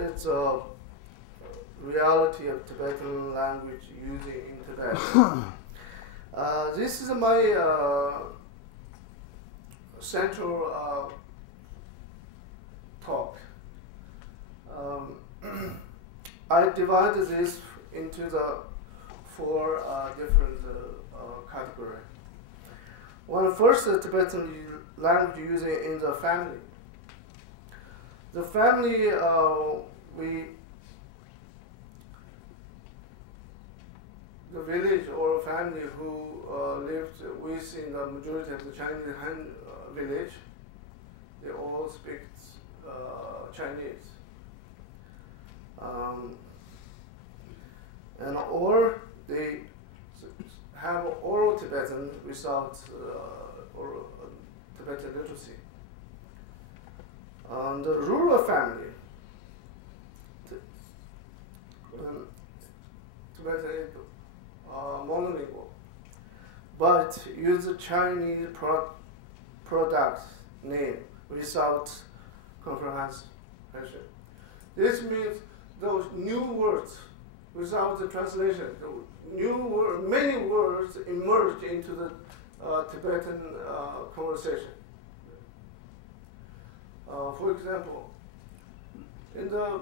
It's a reality of Tibetan language using in Tibet. This is my central talk. I divided this into the four different categories. One, first, the Tibetan language using in the family. The family, the village or family who lived within the majority of the Chinese Han village, they all speak Chinese. And or they have oral Tibetan without oral Tibetan literacy. The rural family, Tibetan is monolingual, but use the Chinese product name without comprehension. This means those new words without the translation, many words emerge into the Tibetan conversation. For example, in the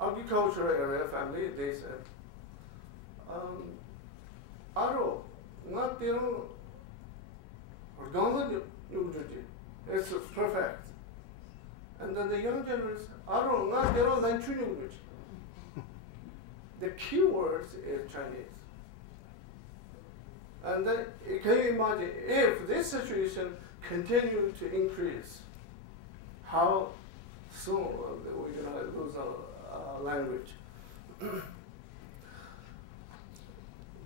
agricultural area family, they said, "Aro, not the it's perfect." And then the young generation, "Aro, not the language." The key word is Chinese. And then can you imagine if this situation continues to increase, how soon we're going to lose our language?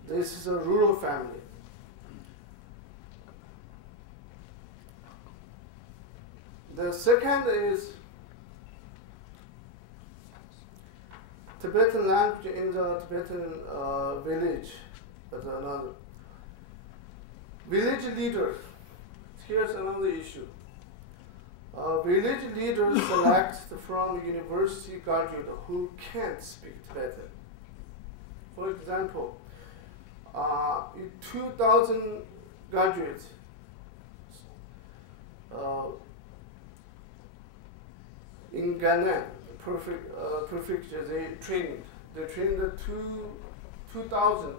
This is a rural family. The second is Tibetan language in the Tibetan village. That's another. Village leaders. Here's another issue. Village leaders select from university graduates who can't speak Tibetan. For example, 2,000 graduates in Gannan prefecture, they trained the 2,000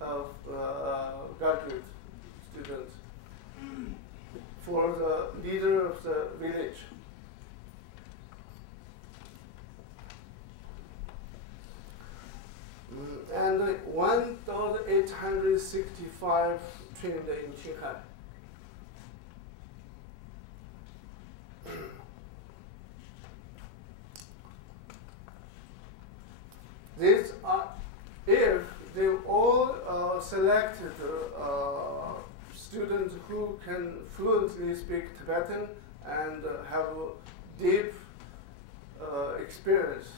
of graduate students for the leader of the village. And 1,865 trained in Qinghai. These are, if they all selected students who can fluently speak Tibetan and have deep experience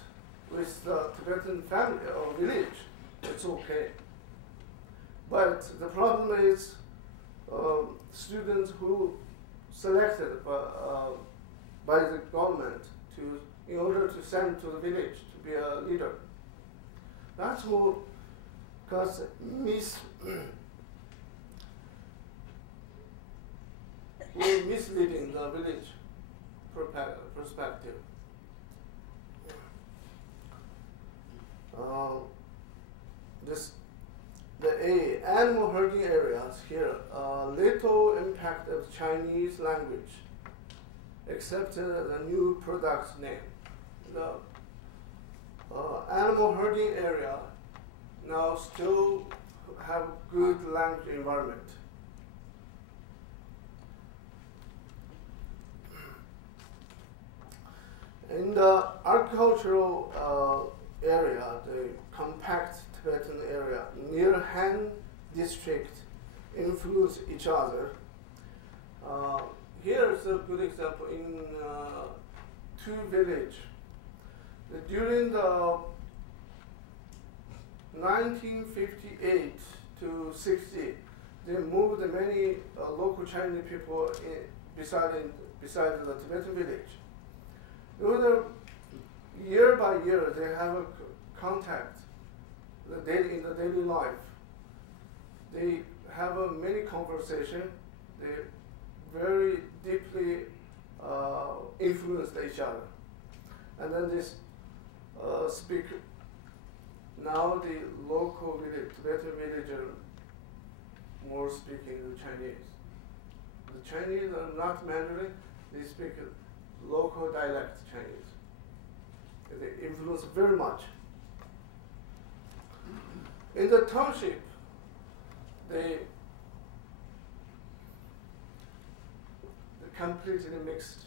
with the Tibetan family or village, it's okay. But the problem is students who selected by the government in order to send to the village to be a leader. That's who cause misleading the village perspective. The animal herding areas here, little impact of Chinese language, except the new product name. The animal herding area now still have good language environment. In the agricultural area, the compact Tibetan area near Han district influence each other. Here is a good example in two villages. During the 1958 to 60, they moved many local Chinese people beside the Tibetan village. Year by year, they have a contact in the daily life. They have a many conversation. They very deeply influence each other, and then they speak. Now the local village, Tibetan villager, more speaking Chinese. The Chinese are not Mandarin; they speak local dialect Chinese. They influence very much. In the township, they completely mixed.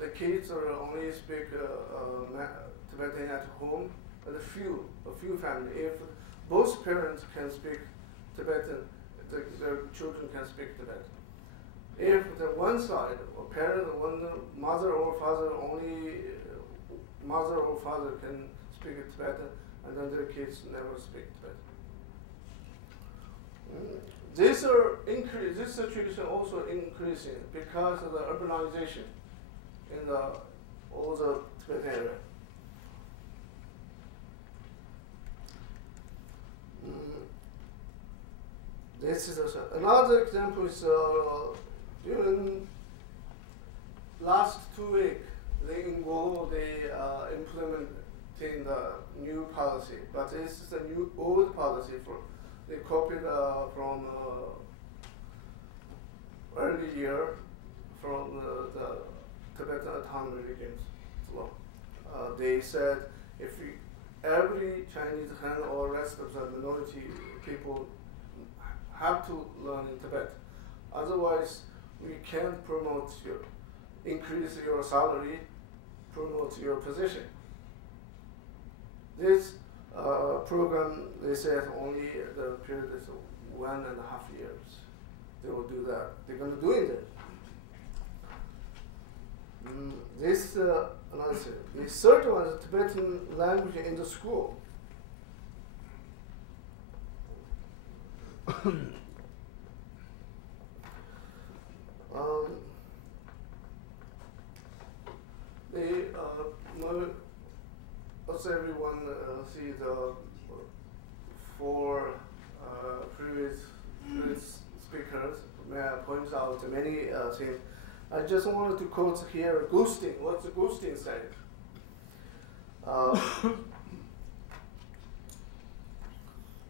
The kids are only speak Tibetan at home, and a few family. If both parents can speak Tibetan, their children can speak Tibetan. If the one side, or parent, one mother or father, only mother or father can speak Tibetan, and then their kids never speak Tibetan. This situation also increasing because of the urbanization in all the Tibetan area. This is another example. Is during last 2 weeks, in Guo they implementing the new policy, but this is a new old policy they copied from early year from the Tibetan autonomous regions as well. They said if every Chinese Han or rest of the minority people have to learn in Tibet, otherwise we can't increase your salary, promote your position. This program, they said only the period is 1.5 years. They will do that. They're going to do it. This another thing. The third one is Tibetan language in the school. As everyone see the 4 previous speakers points out many things. I just wanted to quote here Gustin. What's Gustin saying?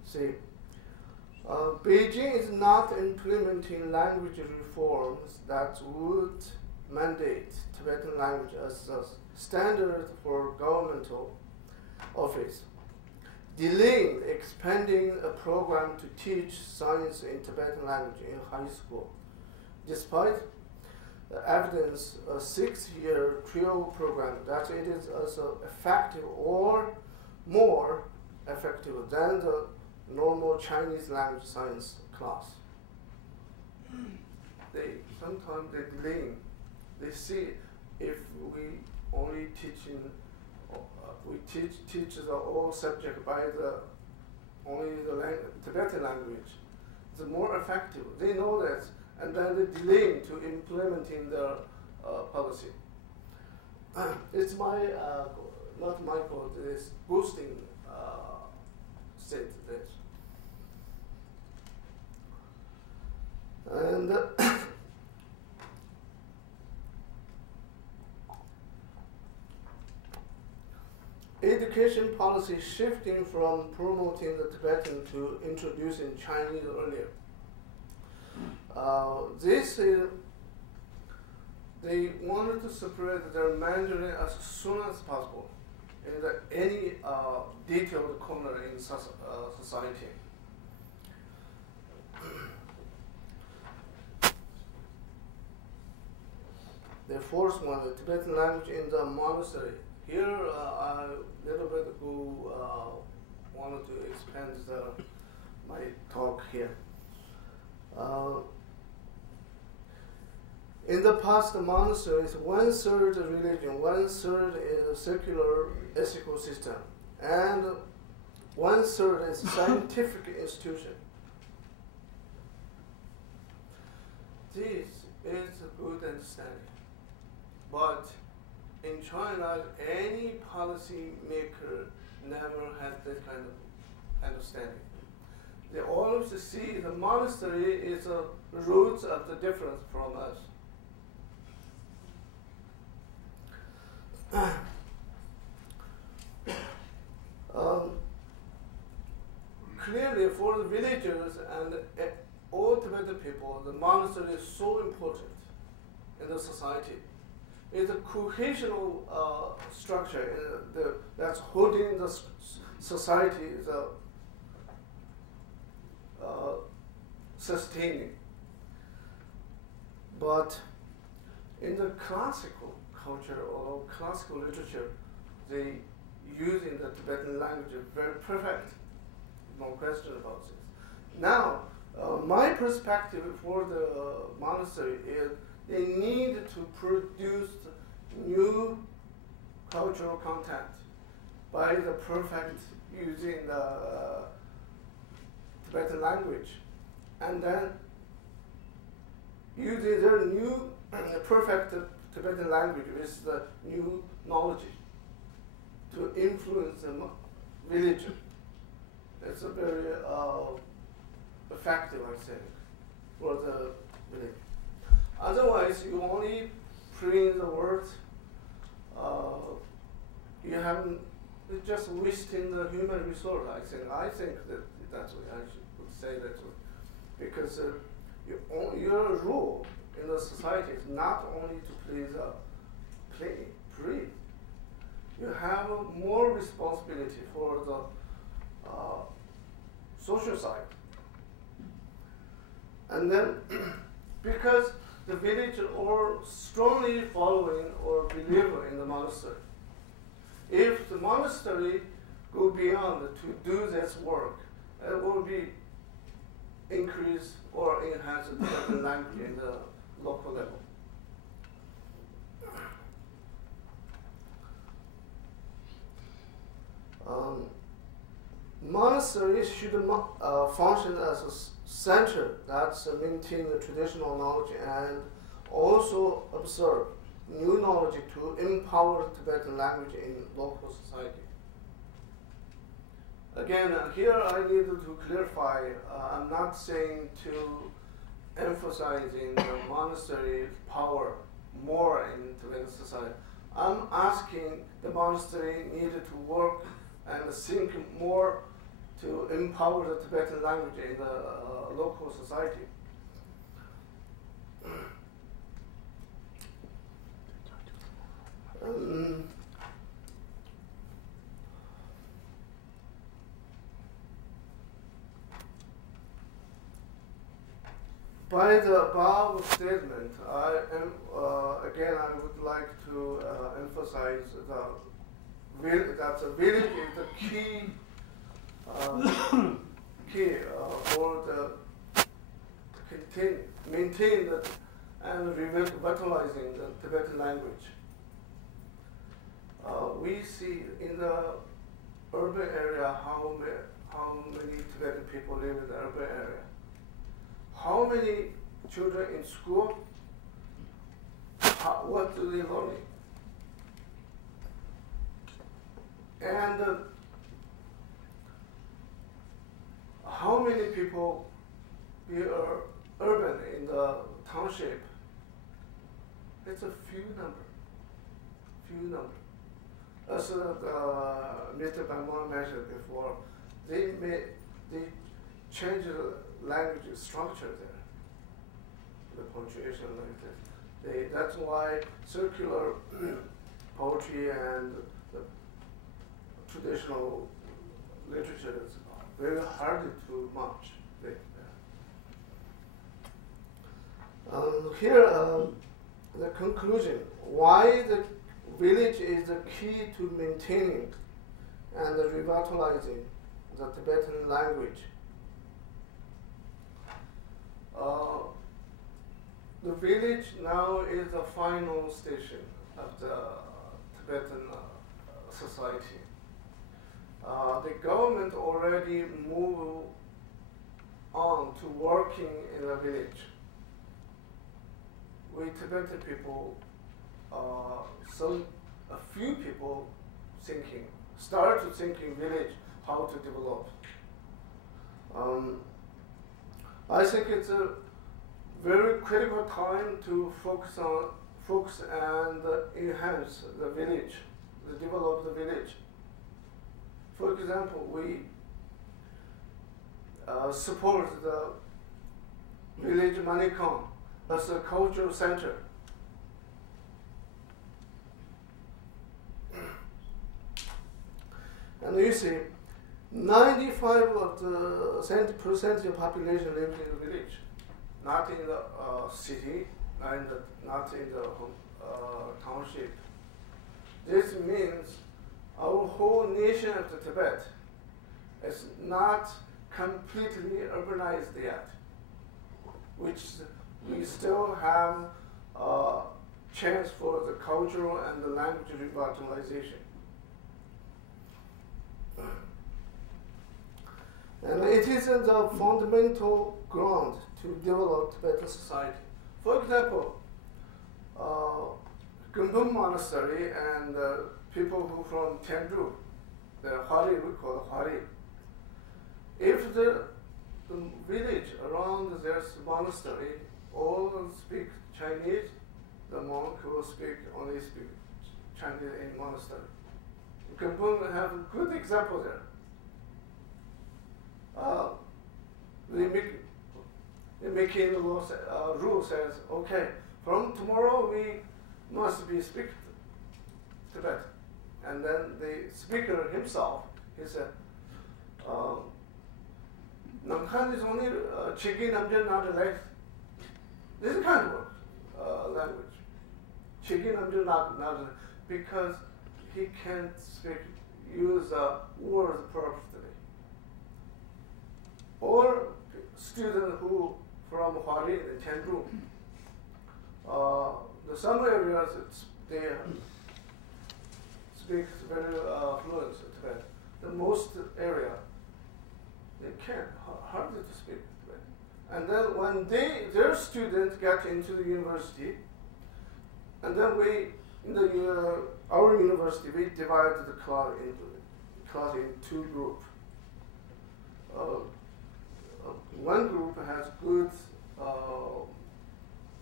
See, Beijing is not implementing language reforms that would mandate Tibetan language as a standard for governmental office, delaying expanding a program to teach science in Tibetan language in high school. Despite the evidence, a 6-year trial program that it is as effective or more effective than the normal Chinese language science class. Sometimes they delay. They see if we only teach the whole subject by only the Tibetan language, it's more effective. They know that, and then they delay to implementing the policy. It's not my quote. It's Gustin said that. And education policy shifting from promoting the Tibetan to introducing Chinese earlier. They wanted to separate their Mandarin as soon as possible in any detailed corner in society. The fourth one, the Tibetan language in the monastery. Here, a little bit ago, wanted to expand my talk here. In the past, the monastery is 1/3 religion, 1/3 is a secular ethical system, and 1/3 is scientific institution. This is a good understanding. but in China, any policy maker never had that kind of understanding. They always see the monastery is a root of the difference from us. Clearly, for the villagers and all Tibetan people, the monastery is so important in the society. It's a cohesional structure that's holding the society, sustaining. But in the classical culture or classical literature, they using the Tibetan language is very perfect. No question about this. Now, my perspective for the monastery is they need to produce new cultural content by the perfect using the Tibetan language, and then using their new perfect Tibetan language with the new knowledge to influence the village. It's a very effective, I think, for the village. Otherwise, you only print the words. You haven't. It's just wasting the human resource. I think that that's what I should say that way, because your role in the society is not only to breathe. You have more responsibility for the social side. And then, because the village are strongly following or believe in the monastery, if the monastery go beyond to do this work, it will be increase or enhance the Tibetan language in the local level. Monasteries should function as a center that's maintain the traditional knowledge and also observe new knowledge to empower Tibetan language in local society. Again, here I need to clarify, I'm not saying to emphasizing the monastery's power more in Tibetan society. I'm asking the monastery needed to work and think more to empower the Tibetan language in the local society. By the above statement, I would like to emphasize that the village is the key for the maintain and revitalizing the Tibetan language. We see in the urban area how many Tibetan people live in the urban area. How many children in school? What do they learn? And how many people are urban in the township? It's a few number. As Mr. Bamon mentioned before, they change the language structure there, the punctuation like this. That's why circular poetry and the traditional literature is very hard to match. Here, the conclusion: why the village is the key to maintaining and revitalizing the Tibetan language. The village now is the final station of the Tibetan society. The government already moved on to working in the village. We Tibetan people a few people start to thinking village how to develop. I think it's a very critical time to focus and enhance the village, develop the village. For example, we support the village Manikon as a cultural center. And you see, 95 of the percent of population lives in the village, not in the city, and not in the township. This means our whole nation of the Tibet is not completely urbanized yet, which we still have a chance for the cultural and the language revitalization. And it is the fundamental ground to develop Tibetan society. For example, Gumbum Monastery and people who from Tendu, the Hari, we call it Hari. If the village around this monastery all speak Chinese, the monk will only speak Chinese in monastery. Gumbum have a good example there. The making rule says, okay, from tomorrow we must be speak Tibet. And then the speaker himself, he said, Namkhan is only Chigi Namjan not left. This is kind of language. Chigi Namjan not because he can't use words perfectly. Or student who from Hari and Tendu, some areas they speak very fluent Tibet. The most area they can't, hardly to speak Tibet. And then when their students get into the university, and then our university, we divided the class in two groups. One group has good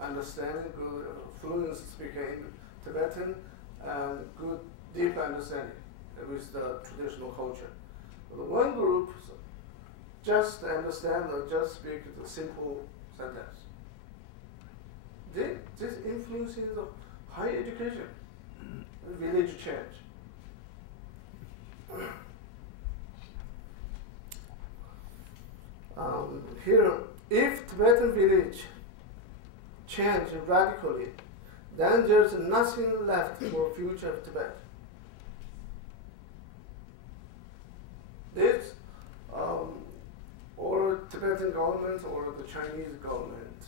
understanding, good fluent speaking in Tibetan, and good deep understanding with the traditional culture. The one group just understand or just speak the simple sentence. This influences the higher education, the village change. Here, if Tibetan village change radically, then there's nothing left for future of Tibet. This, or Tibetan government or the Chinese government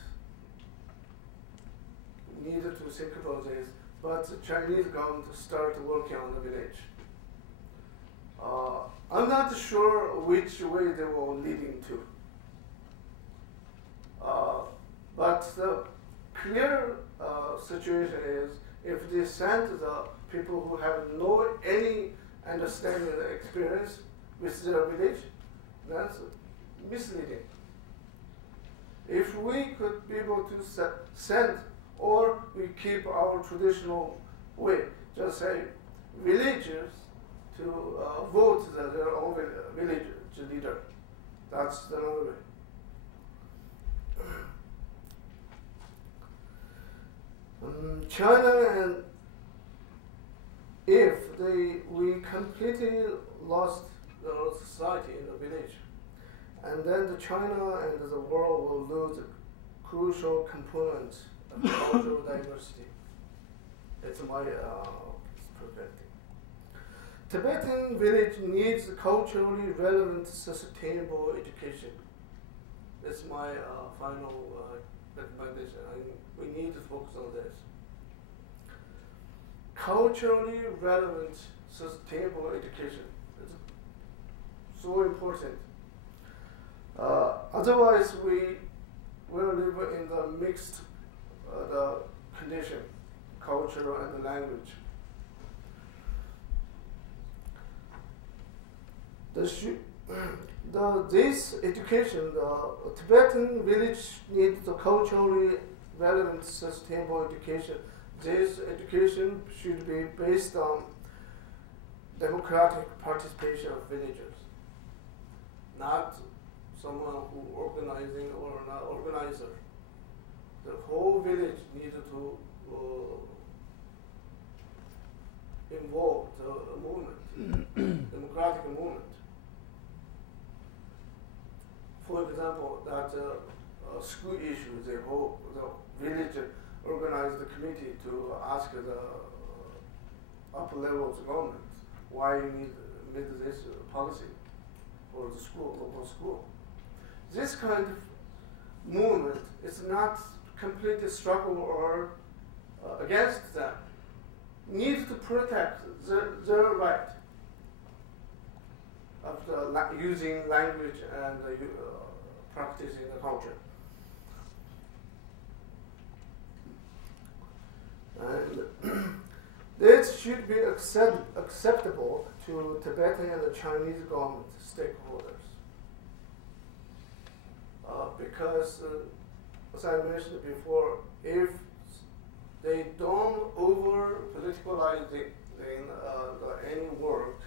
needed to think about this, but the Chinese government started working on the village. I'm not sure which way they were leading to. But the clear situation is if they send the people who have any understanding or experience with their village, that's misleading. If we could be able to send, or we keep our traditional way, just say villagers to vote their own village leader, that's the other way. China, and if we completely lost the society in the village, and then the China and the world will lose a crucial component of cultural diversity. It's my perspective. Tibetan village needs culturally relevant, sustainable education. That's my final recommendation. We need to focus on this. Culturally relevant, sustainable education. It's so important. Otherwise, we will live in the mixed the condition, culture and language. This education, the Tibetan village needs the culturally relevant, sustainable education. This education should be based on democratic participation of villagers, not someone who organizing or not organizer. The whole village needs to involve the movement, democratic movement. For example, that school issue, the village organized the committee to ask the upper levels of government why you need this policy for the school, local school. This kind of movement is not completely struggle or against them. Need to protect their right of the using language and practicing the culture. And this should be acceptable to Tibetan and the Chinese government stakeholders. Because, as I mentioned before, if they don't over politicalize any work,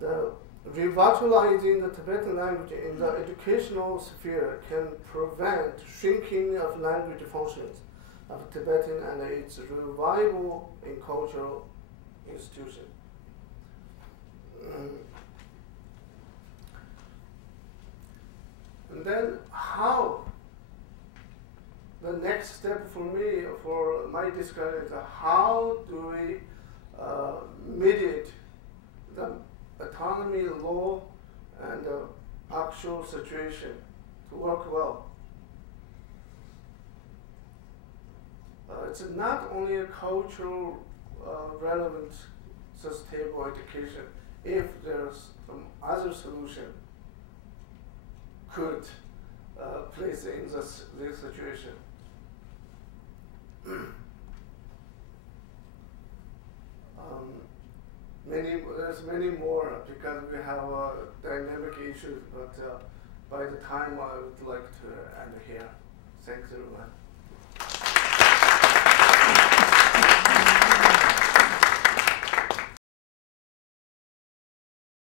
the revitalizing the Tibetan language in the educational sphere can prevent shrinking of language functions of Tibetan and its revival in cultural institution. And then how? The next step for me, for my discussion, is how do we mediate the autonomy law and the actual situation to work well. It's not only a cultural relevant sustainable education. If there's some other solution could place in this situation. There's many more because we have dynamic issues, but by the time I would like to end here. Thanks everyone.